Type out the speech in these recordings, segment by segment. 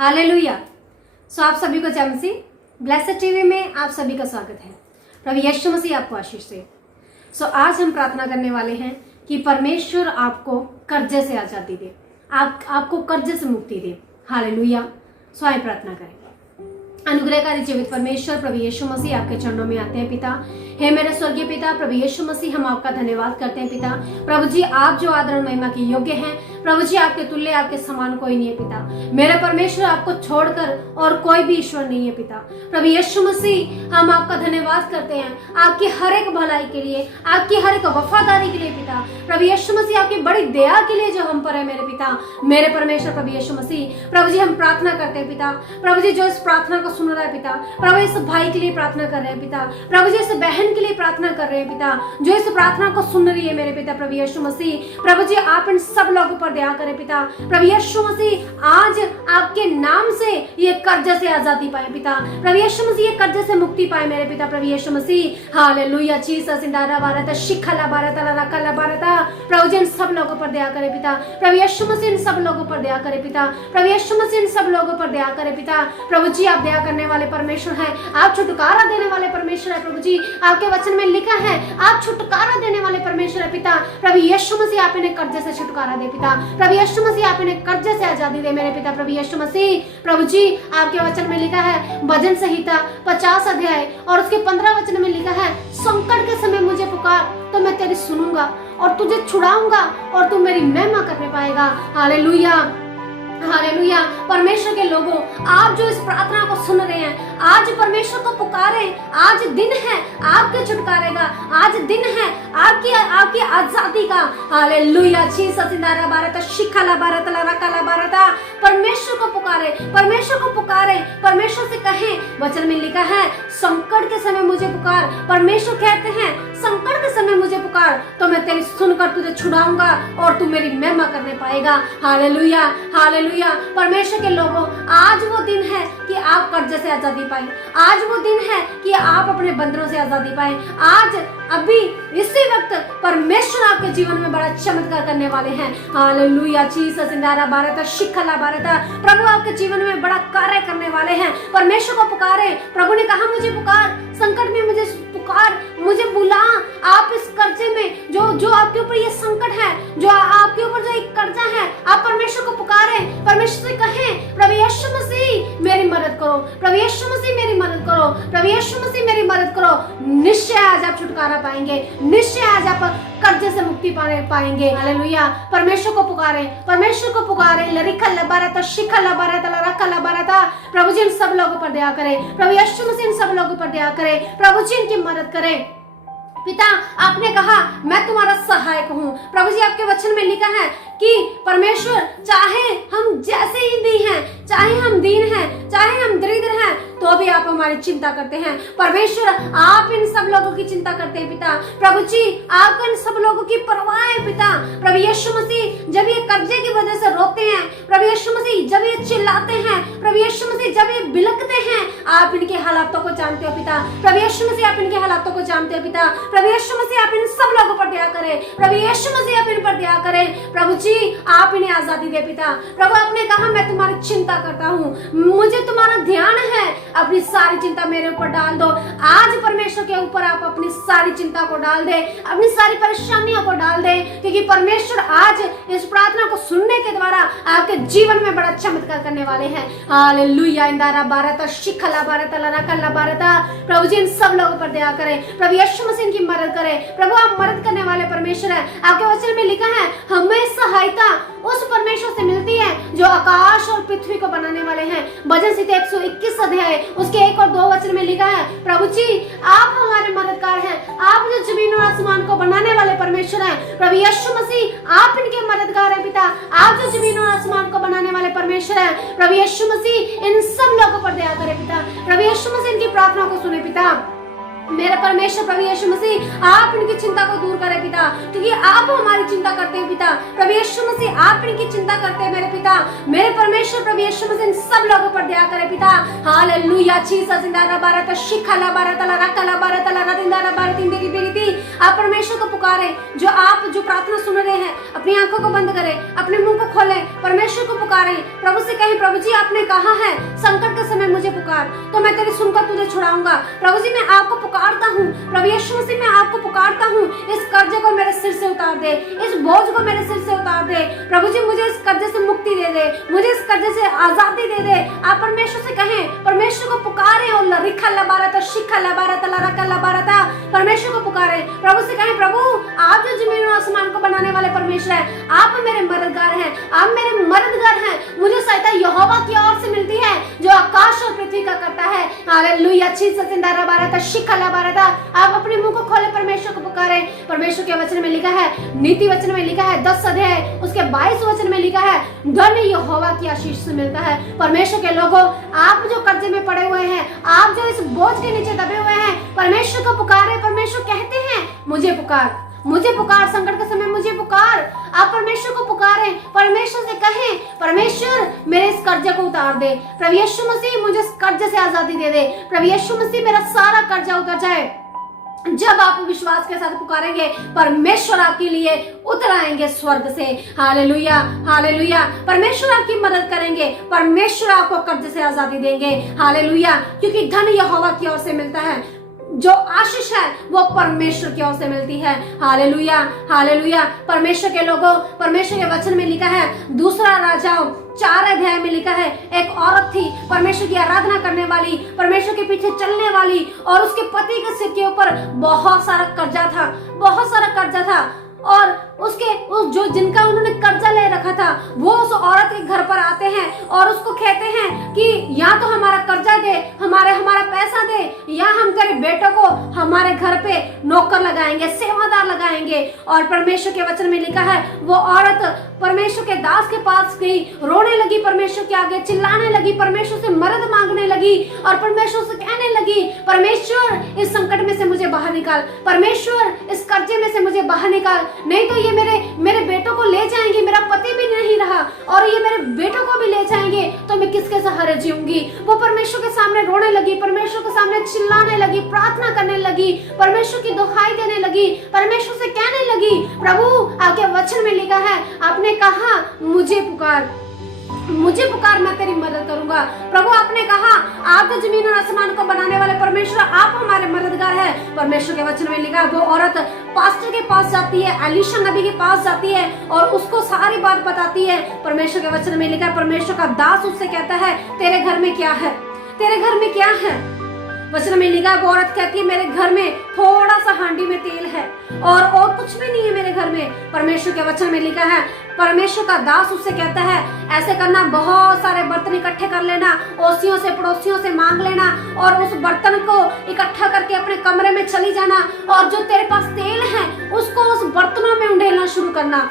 Hallelujah. सो आप सभी को जय मसीह। ब्लेसेड टीवी में आप सभी का स्वागत है। प्रभु यीशु मसीह आपको आशीष दे। सो आज हम प्रार्थना करने वाले हैं कि परमेश्वर आपको कर्जे से आजादी दे, आपको कर्जे से मुक्ति दे। हालेलुया। सो आइए प्रार्थना करें। अनुग्रहकारी जीवित परमेश्वर प्रभु यीशु मसीह आपके चरणों में आते हैं पिता। हे मेरे स्वर्गीय पिता प्रभु यीशु मसीह, हम आपका धन्यवाद करते हैं पिता। प्रभु जी, आप जो आदर और महिमा के योग्य हैं प्रभु जी, आपके तुल्य आपके समान कोई नहीं है पिता। मेरे परमेश्वर, आपको छोड़कर और कोई भी ईश्वर नहीं है पिता। प्रभु यीशु मसीह, हम आपका धन्यवाद करते हैं आपकी हर एक भलाई के लिए, आपकी हर एक वफादारी के लिए पिता। प्रभु यीशु मसीह, आपकी बड़ी दया के लिए जो हम पर है मेरे पिता, मेरे परमेश्वर प्रभु यीशु मसीह। प्रभु जी, हम प्रार्थना करते हैं पिता। प्रभु जी, जो इस प्रार्थना को सुन रहा है पिता, प्रभु इस भाई के लिए प्रार्थना कर रहे हैं पिता। प्रभु जी, इस बहन के लिए प्रार्थना कर रहे हैं पिता, जो इस प्रार्थना को सुन रही है मेरे पिता प्रभु यीशु मसीह। प्रभु जी, आप इन सब लोगों पर दया करें पिता। प्रभु यीशु मसीह, आज आपके नाम से ये कर्जे से आजादी पाए पिता। प्रभु यीशु मसीह, ये कर्जे से मुक्ति पाए मेरे पिता प्रभु यीशु मसीह। हालेलुया। जीसस इंदारा भारत शिखला भारत रकला भारत। प्रभु जी, इन सब लोगों पर दया करें पिता। प्रभु यीशु मसीह, इन सब लोगों पर दया करें पिता। प्रभु यीशु मसीह, इन सब लोगों पर दया करें पिता। प्रभु जी, आप दया करने वाले परमेश्वर हैं, आप छुटकारा देने वाले परमेश्वर है प्रभु जी। आपके वचन में लिखा है आप छुटकारा देने वाले परमेश्वर है पिता। प्रभु यीशु मसीह, आप इन्हें कर्जे से छुटकारा दे पिता। प्रभु यीशु मसीह, आप इन्हें कर्जे से आजादी दे मेरे पिता प्रभु यीशु मसीह। प्रभु जी, आपके वचन में लिखा है भजन संहिता 50 अध्याय और उसके 15 वचन में लिखा है, संकट के समय मुझे पुकार तो मैं तेरी सुनूंगा और तुझे छुड़ाऊंगा और तू मेरी महिमा करने पाएगा। हालेलुया। हालेलुया। परमेश्वर के लोगों, आप जो इस प्रार्थना को सुन रहे हैं, आज परमेश्वर को पुकारे। आज दिन है आपके छुटकारे का, आज दिन है आपकी आजादी का। हालेलुया। जीसस इंदारा भारत शिखला भारत रकला भारत। परमेश्वर को पुकारे, परमेश्वर को पुकारे, परमेश्वर से कहें। वचन में लिखा है संकट के समय मुझे पुकार। परमेश्वर कहते हैं संकट के समय मुझे पुकार तो मैं तेरी सुनकर तुझे छुड़ाऊंगा और तू मेरी महिमा करने पाएगा। हालेलुया। हालेलुया। परमेश्वर के लोगों, आज वो दिन है कि आप कर्जे से आजादी पाए। आज वो दिन है कि आप अपने बंधनों से आजादी पाए। आज अभी इसी वक्त परमेश्वर आपके जीवन में बड़ा चमत्कार करने वाले हैं। हालेलुया। जीसस इंदारा भारत शिखला भारत। प्रभु आपके जीवन में बड़ा कार्य करने वाले हैं। परमेश्वर को पुकारे। प्रभु ने कहा मुझे पुकार, संकट में मुझे पुकार, मुझे बुला। आप इस कर्जे में जो आपके ऊपर ये संकट है, जो आपके ऊपर जो एक कर्जा है, आप परमेश्वर को पुकारे। परमेश्वर से कहें प्रभु यीशु मसीह मेरी मदद करो, प्रभु यीशु मसीह मेरी मदद करो, प्रभु यीशु मसीह मेरी मदद करो। निश्चय आज आप छुटकारा पाएंगे, निश्चय आज आप कर्जे से मुक्ति पाएंगे। हालेलुया। परमेश्वर को पुकारे, परमेश्वर को पुकारे। लरिखल भारत शिखल भारत रकल भारत। प्रभु जी, इन सब लोगों पर दया करें। प्रभु यीशु मसीह, इन सब लोगों पर दया करें। प्रभु जी, इनकी मदद करें पिता। आपने कहा मैं तुम्हारा सहायक हूँ। प्रभु जी, आपके वचन में लिखा है कि परमेश्वर, चाहे हम जैसे ही भी हैं, चाहे हम दीन हैं, चाहे हम दरिद्र हैं, तो भी आप हमारी चिंता करते हैं। परमेश्वर, आप इन सब लोगों की चिंता करते हैं पिता। प्रभु जी, आपको इन सब लोगों की परवाह है पिता। प्रभु यीशु मसीह, जब ये कर्जे की वजह से रोते हैं, प्रभु यीशु मसीह जब ये चिल्लाते हैं, प्रभु यीशु मसीह जब ये बिलखते हैं, आप इनके हालातों को जानते हो पिता। प्रभु यीशु मसीह, आप इनके हालातों को जानते हो पिता। प्रभु यीशु मसीह, आप इन सब लोगों पर दया करें। प्रभु यीशु मसीह, आप इन पर दया करें। प्रभु जी, आप इन्हें आजादी दे पिता। प्रभु, आपने कहा मैं तुम्हारी चिंता करता हूँ, मुझे तुम्हारा ध्यान है। अपनी सारी चिंता मेरे ऊपर डाल दो। आज परमेश्वर के ऊपर आप अपनी सारी चिंता को डाल दे, अपनी सारी परेशानियों को डाल दे, क्योंकि परमेश्वर आज इस प्रार्थना को सुनने के द्वारा आपके जीवन में बड़ा चमत्कार करने वाले हैं। हालेलुया। इंदारा भारत शिखला भारत रकला भारत। प्रभु जी, इन सब लोगों पर दया करें। प्रभु यीशु मसीह इनकी मदद करें। प्रभु, आप मदद करने वाले परमेश्वर है। आपके वचन में लिखा है हमें सहायता उस परमेश्वर से मिलती है जो आकाश और पृथ्वी को बनाने वाले हैं। भजन संहिता 121 अध्याय उसके 1 और 2 वचन में लिखा है, प्रभु जी, आप हमारे मददगार हैं। आप जो जमीन और आसमान को बनाने वाले परमेश्वर हैं। प्रभु यीशु मसीह, आप इनके मददगार हैं पिता। आप जो जमीन और आसमान को बनाने वाले परमेश्वर हैं। प्रभु यीशु मसीह, इन सब लोगों पर दया करें पिता। प्रभु यीशु मसीह, इनकी प्रार्थना को सुने पिता। मेरे परमेश्वर प्रभु यीशु मसीह आप इनकी चिंता को दूर करें पिता, क्योंकि आप हमारी चिंता करते हैं पिता। प्रभु यीशु मसीह आप इनकी चिंता करते हैं मेरे पिता। मेरे परमेश्वर प्रभु यीशु मसीह इन सब लोगों पर दया करें पिता। हालेलुया। जीसस इंदारा बारत शिखला बारत ला रकला बारत ला रतिंदारा बारत इंदेरी बेरीती। आप परमेश्वर को पुकारें। जो आप जो प्रार्थना सुन रहे हैं, अपनी आंखों को बंद करें, अपने मुंह को खोलें, परमेश्वर को पुकारें। प्रभु से कहें, प्रभु जी आपने कहा है संकट के समय मुझे पुकार तो मैं तेरी सुनकर तुझे छुड़ाऊंगा। प्रभु जी मैं आपको पुकारता हूँ, प्रभु यीशु मसीह मैं आपको पुकारता हूँ, इस कर्जे को मेरे सिर से उतार दे, इस बोझ को मेरे सिर से उतार दे। प्रभु जी मुझे इस कर्जे से मुक्ति दे दे, मुझे इस कर्जे से आजादी दे दे। आप परमेश्वर से कहें, परमेश्वर को पुकारे और रिखा लबारता शिखा लबारता लरका लबारता, परमेश्वर को पुकारे। प्रभु से कहें, प्रभु आप जो जमीन और आसमान को बनाने वाले परमेश्वर है, आप मेरे मददगार हैं, आप मेरे मददगार हैं। मुझे सहायता यहोवा की ओर से मिलती है जो आकाश और पृथ्वी का करता है। हालेलुया। जीसस इंदारा बारता शिखला बारता। आप अपने मुंह को खोले, परमेश्वर को पुकारे। परमेश्वर के वचन में लिखा है, नीति वचन में लिखा है 10 अध्याय उसके 22 वचन में लिखा है, धन यहोवा की आशीष से मिलता है। परमेश्वर के लोगों, आप जो कर्जे में पड़े हुए हैं, आप जो इस बोझ के नीचे दबे हुए हैं, परमेश्वर को पुकारे। परमेश्वर कहते हैं, मुझे पुकार, मुझे पुकार, संकट के समय मुझे पुकार। आप परमेश्वर को पुकारें, परमेश्वर से कहें, परमेश्वर मेरे इस कर्जे को उतार दे। प्रभु यीशु मसीह मुझे इस कर्जे से आजादी दे दे। प्रभु यीशु मसीह मेरा सारा कर्जा उतर जाए। जब आप विश्वास के साथ पुकारेंगे, परमेश्वर आपके लिए उतर आएंगे स्वर्ग से। Hallelujah, hallelujah. परमेश्वर आपकी मदद करेंगे, परमेश्वर आपको कर्ज से आजादी देंगे। हालेलुया। क्योंकि धन यहोवा की ओर से मिलता है, जो आशीष है वो परमेश्वर की ओर से मिलती है। Hallelujah, hallelujah. परमेश्वर के लोगों, परमेश्वर के वचन में लिखा है, दूसरा राजाओं 4 अध्याय में लिखा है, एक औरत थी परमेश्वर की आराधना करने वाली, परमेश्वर के पीछे चलने वाली, और उसके पति के सिर के ऊपर बहुत सारा कर्जा था, बहुत सारा कर्जा था। और उसके जो जिनका उन्होंने कर्जा ले रखा था, वो उस औरत के घर पर आते हैं और उसको कहते हैं कि या तो हमारा कर्जा दे, हमारा पैसा दे, या हम तेरे बेटों को हमारे घर पे नौकर लगाएंगे, सेवादार लगाएंगे। और परमेश्वर के वचन में लिखा है, वो औरत परमेश्वर के दास के पास गई, रोने लगी, परमेश्वर के आगे चिल्लाने लगी, परमेश्वर से मदद मांगने लगी और परमेश्वर से कहने लगी, परमेश्वर इस संकट में से मुझे बाहर निकाल, परमेश्वर इस कर्जे में से मुझे बाहर निकाल, नहीं तो ये मेरे बेटों को ले जाएंगे, मेरा पति भी नहीं रहा और ये मेरे बेटों को भी ले जाएंगे, तो मैं किसके सहारे जीऊंगी। वो परमेश्वर के सामने रोने लगी, परमेश्वर के सामने चिल्लाने लगी, प्रार्थना करने लगी, परमेश्वर की दुहाई देने लगी, परमेश्वर से कहने लगी, प्रभु आपके वचन में लिखा है, आपने कहा मुझे पुकार, मुझे पुकार, मैं तेरी मदद करूंगा। प्रभु आपने कहा, आप तो जमीन और आसमान को बनाने वाले परमेश्वर, आप हमारे मददगार हैं। परमेश्वर के वचन में लिखा, वो औरत पास्टर के पास जाती है, एलीशा नबी के पास जाती है और उसको सारी बात बताती है। परमेश्वर के वचन में लिखा, परमेश्वर का दास उससे कहता है, तेरे घर में क्या है, तेरे घर में क्या है। वचन में लिखा, वो औरत कहती है, मेरे घर में थोड़ा सा हांडी में तेल है और कुछ भी नहीं है मेरे घर में। परमेश्वर के वचन में लिखा है, परमेश्वर का दास उससे कहता है, ऐसे करना, बहुत सारे बर्तन इकट्ठे कर लेना, ओसियों से पड़ोसियों से मांग लेना और उस बर्तन को इकट्ठा करके अपने कमरे में चली जाना और जो तेरे पास तेल है उसको उस बर्तनों में उंडेलना शुरू करना।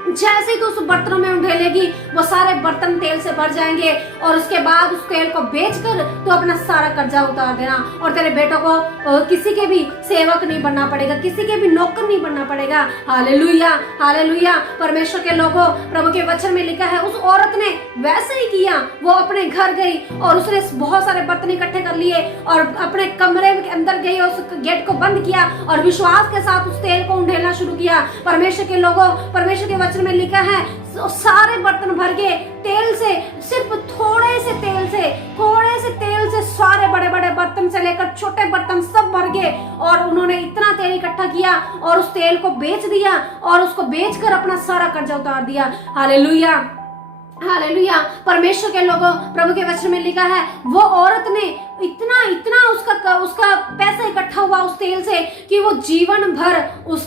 जैसे ही तो उस बर्तनों में उंडेलेगी, वो सारे बर्तन तेल से भर जाएंगे और उसके बाद उस तेल को बेचकर तो अपना सारा कर्जा उतार देना और तेरे बेटों को किसी के भी सेवक नहीं बनना पड़ेगा, किसी के भी नौकर नहीं बनना पड़ेगा। Hallelujah, hallelujah. परमेश्वर के लोगों, प्रभु के वचन में लिखा है, उस औरत ने वैसे ही किया। वो अपने घर गई और उसने बहुत सारे बर्तन इकट्ठे कर लिए और अपने कमरे के अंदर गई और उस गेट को बंद किया और विश्वास के साथ उस तेल को उंडेलना शुरू किया। परमेश्वर के लोगों, परमेश्वर के वचन में लिखा है, सारे बर्तन भर गए तेल से, सिर्फ थोड़े से तेल से सारे बड़े बड़े बर्तन से लेकर छोटे बर्तन सब भर गए और उन्होंने इतना तेल इकट्ठा किया और उस तेल को बेच दिया और उसको बेचकर अपना सारा कर्जा उतार दिया। Hallelujah, hallelujah. परमेश्वर के लोगों, प्रभु के वचन में लिखा है, वो औरत ने इतना उसका पैसा इकट्ठा हुआ उस तेल से कि वो जीवन भर उस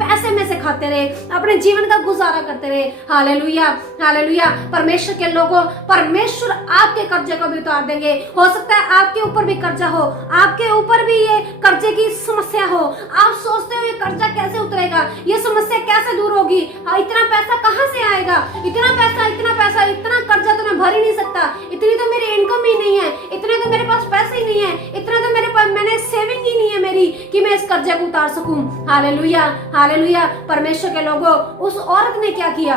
पैसे में से खाते रहे, अपने जीवन का गुजारा करते रहे। Hallelujah, hallelujah. परमेश्वर के लोगों, परमेश्वर आपके कर्जे को भी उतार देंगे। हो सकता है आपके ऊपर भी कर्जा हो, आपके ऊपर भी ये कर्जे की समस्या हो। आप सोचते हो ये कर्जा कैसे उतरेगा, ये समस्या कैसे दूर होगी, इतना पैसा कहाँ से आएगा, इतना कर्जा तो मैं भर ही नहीं सकता, इतनी तो मेरी इनकम ही नहीं है, इतने तो मेरे पास पैसे ही नहीं है, इतना तो मेरे पास मैंने सेविंग ही नहीं है कर्जे को उतार सकूं। Hallelujah, hallelujah. परमेश्वर के लोगों, उस औरत ने क्या किया?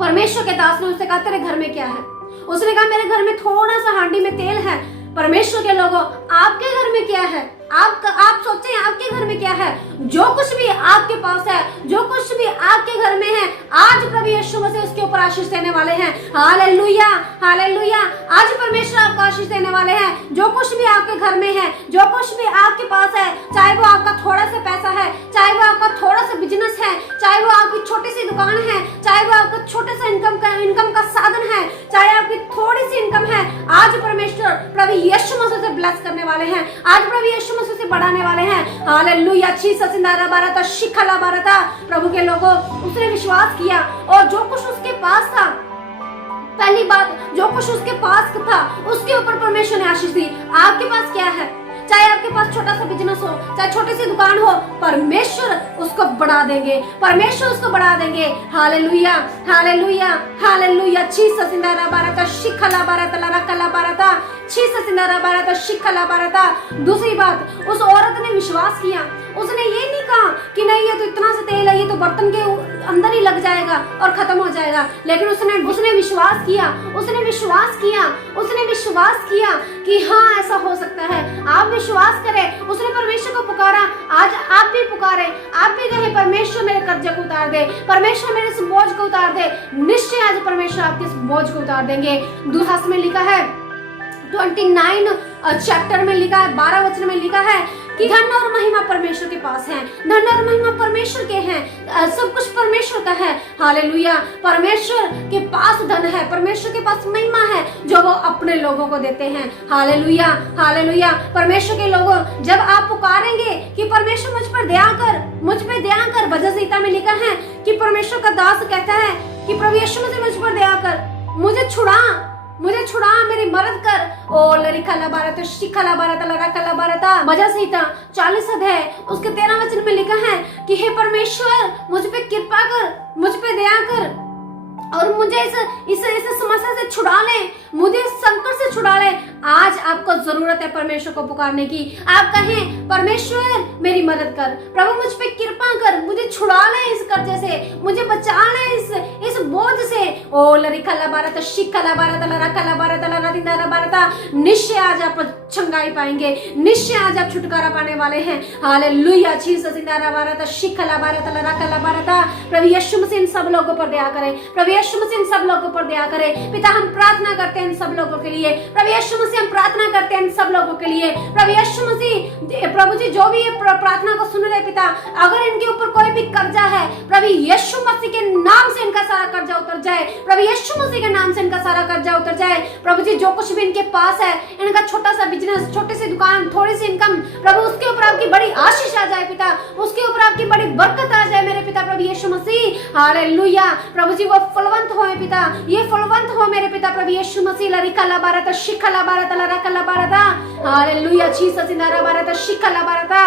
परमेश्वर के दास ने उससे कहा तेरे घर में क्या है? उसने कहा मेरे घर में थोड़ा सा हांडी में तेल है। परमेश्वर के लोगों, आपके घर में क्या है? आप सोचते हैं आपके घर में क्या है? जो कुछ भी आपके पास है, जो कुछ भी आपके घर में है, आज प्रभु यीशु मसीह उसके ऊपर आशीष देने वाले हैं। Hallelujah, hallelujah. आज परमेश्वर आपको आशीष देने वाले हैं। जो कुछ भी आपके घर में है, जो कुछ भी आपके पास है, चाहे वो आपका थोड़ा सा पैसा है, चाहे वो आपका थोड़ा सा बिजनेस है, चाहे वो आपकी छोटी सी दुकान है, चाहे वो आपका छोटा सा इनकम का साधन है, चाहे आपकी थोड़ी सी इनकम है, आज परमेश्वर प्रभु यीशु मसीह से ब्लेस करने वाले हैं। आज प्रभु यीशु मसीह से बढ़ाने वाले हैं। हालेलुया। शिखला बारता। प्रभु के लोगों, उसने विश्वास किया और जो कुछ उसके पास था, पहली बात, जो कुछ उसके पास था उसके ऊपर परमेश्वर ने आशीष दी। आपके पास क्या है? चाहे आपके पास छोटा सा बिजनेस हो, चाहे छोटी सी दुकान हो, परमेश्वर उसको बढ़ा देंगे, परमेश्वर उसको बढ़ा देंगे। Hallelujah, hallelujah, hallelujah. शिखला बारता। दूसरी बात, उस औरत ने विश्वास किया। उसने ये नहीं कहा कि नहीं ये तो इतना सा तेल है, ये तो बर्तन के अंदर ही लग जाएगा और खत्म हो जाएगा, लेकिन उसने विश्वास किया, उसने विश्वास किया, उसने विश्वास किया कि हाँ ऐसा हो सकता है। आप विश्वास करें। उसने परमेश्वर को पुकारा। आज आप भी पुकारे, आप भी कहें परमेश्वर मेरे कर्जे को उतार दे, परमेश्वर मेरे इस बोझ को उतार दे। निश्चय आज परमेश्वर आपके इस बोझ को उतार देंगे। दूसरा में लिखा है 29 चैप्टर में लिखा है, 12 वचन में लिखा है कि धन और महिमा परमेश्वर के पास है, धन और महिमा परमेश्वर के हैं, सब कुछ परमेश्वर का है। हालेलुया। परमेश्वर के पास धन है, परमेश्वर के पास महिमा है जो वो अपने लोगों को देते हैं। Hallelujah, hallelujah. परमेश्वर के लोगों, जब आप पुकारेंगे कि परमेश्वर मुझ पर दया कर, मुझ पर दया कर, भजन संहिता में लिखा है कि परमेश्वर का दास कहता है कि प्रभु यीशु मसीह मुझ पर दया कर, मुझे छुड़ा, मेरी मदद कर। ओ लरिखला बारत शिखला बारत लरकला बारता। भजन संहिता 40 अध्याय उसके 13 वचन में लिखा है कि हे परमेश्वर मुझ पे कृपा कर, मुझ पे दया कर और मुझे इस समस्या से छुड़ा ले, मुझे इस संकट से छुड़ा ले। आज आपको जरूरत है परमेश्वर को पुकारने की। आप कहें परमेश्वर मेरी मदद कर, प्रभु मुझ पे कृपा कर, मुझे छुड़ा ले इस कर्जे से, मुझे बचा ले इस बोझ से। ओ लरिखला बारत शिखला बारत लरकला बारत लरदिंदा बारता। निश्चय आज आप छंगाई पाएंगे, निश्चय आज आप छुटकारा पाने वाले हैं। हालेलुया। छिससिंदा बारत शिखला बारत लरकला बारता। प्रभु यीशु मसीह इन सब लोगों पर दया करें, प्रभु यीशु मसीह इन सब लोगों पर दया करें। पिता हम प्रार्थना करते हैं इन सब लोगों के लिए, प्रभु यीशु मसीह हम प्रार्थना करते हैं इन सब लोगों के लिए। प्रभु यीशु मसीह, प्रभु जी जो भी ये प्रार्थना को सुन रहे पिता, अगर इनके ऊपर कोई भी कर्जा है, प्रभु यीशु मसीह के नाम से इनका सारा कर्जा उतर जाए, प्रभु यीशु मसीह के नाम से इनका सारा कर्जा उतर जाए। प्रभु जी जो कुछ भी इनके पास है, इनका छोटा सा बिजनेस, छोटी सी दुकान, थोड़ी सी इनकम, प्रभु उसके ऊपर आपकी बड़ी आशीष आ जाए पिता, उसके ऊपर आपकी बड़ी बरकत आ जाए मेरे पिता प्रभु यीशु मसीह। हालेलुया। प्रभु जी वो फलवंत हो पिता, ये फलवंत हो मेरे पिता प्रभु यीशु मसीह। लरिकला बारत शिखला बारत लरकला बारता। हालेलुया। छिससिंदा बारत शिखला बारता।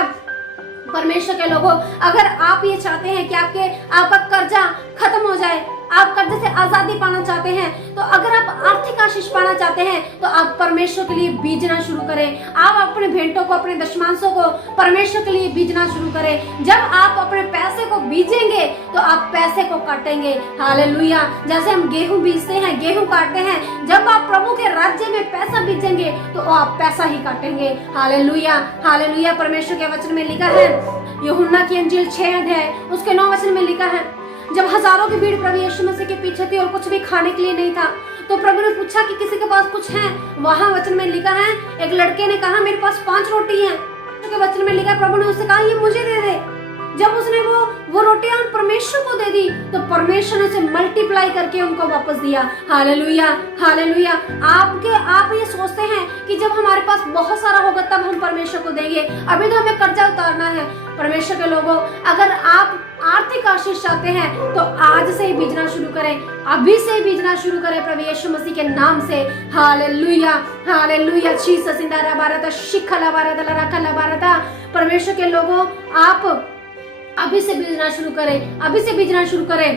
परमेश्वर के लोगों, अगर आप ये चाहते हैं कि आपका कर्जा खत्म हो जाए, आप कर्जे से आजादी पाना चाहते हैं, तो अगर आप आर्थिक आशीष पाना चाहते हैं तो आप परमेश्वर के लिए बीजना शुरू करें। आप अपने भेंटों को, अपने दशमांशों को परमेश्वर के लिए बीजना शुरू करें। जब आप अपने पैसे को बीजेंगे तो आप पैसे को काटेंगे। हालेलुया। जैसे हम गेहूं बीजते हैं, गेहूं काटते हैं, जब आप प्रभु के राज्य में पैसा बीजेंगे तो आप पैसा ही काटेंगे। Hallelujah, hallelujah. परमेश्वर के वचन में लिखा है, यूहन्ना की अंजील 6 अध्याय उसके 9 वचन में लिखा है, जब हजारों की भीड़ प्रभु यीशु मसीह के पीछे थी और कुछ भी खाने के लिए नहीं था, तो प्रभु ने पूछा कि किसी के पास कुछ है? वहां वचन में लिखा है, एक लड़के ने कहा मेरे पास 5 रोटी है। के वचन में लिखा, प्रभु ने उससे कहा ये मुझे दे दे। जब उसने वो रोटियां परमेश्वर को दे दी तो परमेश्वर ने उसे मल्टीप्लाई करके उनको वापस दिया। Hallelujah, hallelujah. आप ये सोचते हैं कि जब हमारे पास बहुत सारा होगा तब हम परमेश्वर को देंगे, अभी तो हमें कर्जा उतारना है। परमेश्वर के लोगों, अगर आप आर्थिक आशीष चाहते हैं तो आज से ही बीजना शुरू करें, अभी से ही बीजना शुरू करें प्रभु यीशु मसीह के नाम से। Hallelujah, hallelujah. छिससिंदा बारत शिखला बारत लरकला बारता। परमेश्वर के लोगों, आप अभी से बीजना शुरू करें, अभी से बीजना शुरू करें।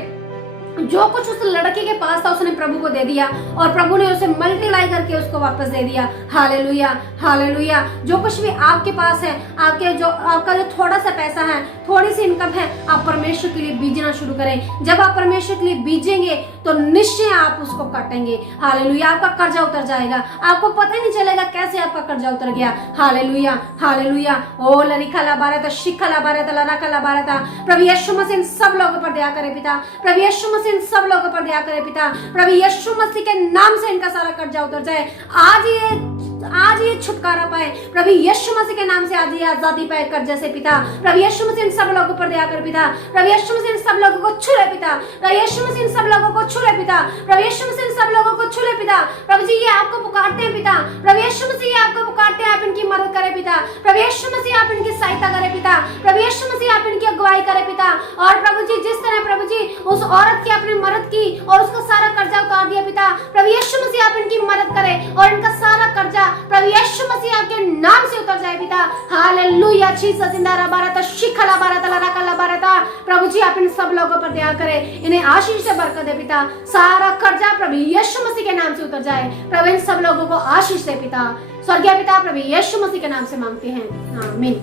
जो कुछ उस लड़के के पास था उसने प्रभु को दे दिया और प्रभु ने उसे मल्टीप्लाई करके उसको वापस दे दिया। Hallelujah, hallelujah. जो कुछ भी आपके पास है, आपका जो थोड़ा सा पैसा है, थोड़ी सी इनकम है, आप परमेश्वर के लिए बीजना शुरू करें। जब आप परमेश्वर के लिए बीजेंगे तो निश्चय आप उसको काटेंगे। हालेलुया, आपका कर्जा उतर जाएगा, आपको पता ही नहीं चलेगा कैसे आपका कर्जा उतर गया। Hallelujah, hallelujah. ओ लरिखा ला बारह, शिखा ला बारह, लराका ला बारह। प्रभु यीशु मसीह इन सब लोगों पर दया करे पिता। प्रभु यीशु मसीह इन सब लोगों पर दया करे पिता। प्रभु यीशु मसीह के नाम से इनका सारा कर्जा उतर जाए। आज ये छुटकारा पाए प्रभु यीशु मसीह के नाम से। आज ये आजादी पाए कर्जे से पिता। प्रभु यीशु मसीह इन सब लोगों पर दया कर पिता। प्रभु यीशु मसीह इन सब लोगों को छू ले पिता। प्रभु यीशु मसीह इन सब लोगों को छू ले पिता। प्रभु यीशु मसीह इन सब लोगों को छू ले पिता। प्रभु जी ये आपको पुकारते हैं पिता। प्रभु यीशु मसीह ये आपको पुकारते हैं, आप इनकी मदद करें पिता। प्रभु यीशु मसीह आप इनकी सहायता करें पिता। प्रभु यीशु मसीह आप इनकी अगुवाई करें पिता। और प्रभु जी जिस तरह प्रभु जी उस औरत की आपने मदद की और उसका सारा कर्जा उतार दिया पिता, प्रभु यीशु मसीह आप इनकी मदद करें और इनका सारा कर्जा प्रभु यीशु मसीह आपके नाम से उतर जाए पिता। हालेलुया। प्रभु जी आप इन सब लोगों पर दया करें, इन्हें आशीष से बरकत दे पिता। सारा कर्जा प्रभु यीशु मसीह के नाम से उतर जाए। प्रभु इन सब लोगों को आशीष दे पिता। स्वर्गीय पिता प्रभु यीशु मसीह के नाम से मांगते हैं, आमीन।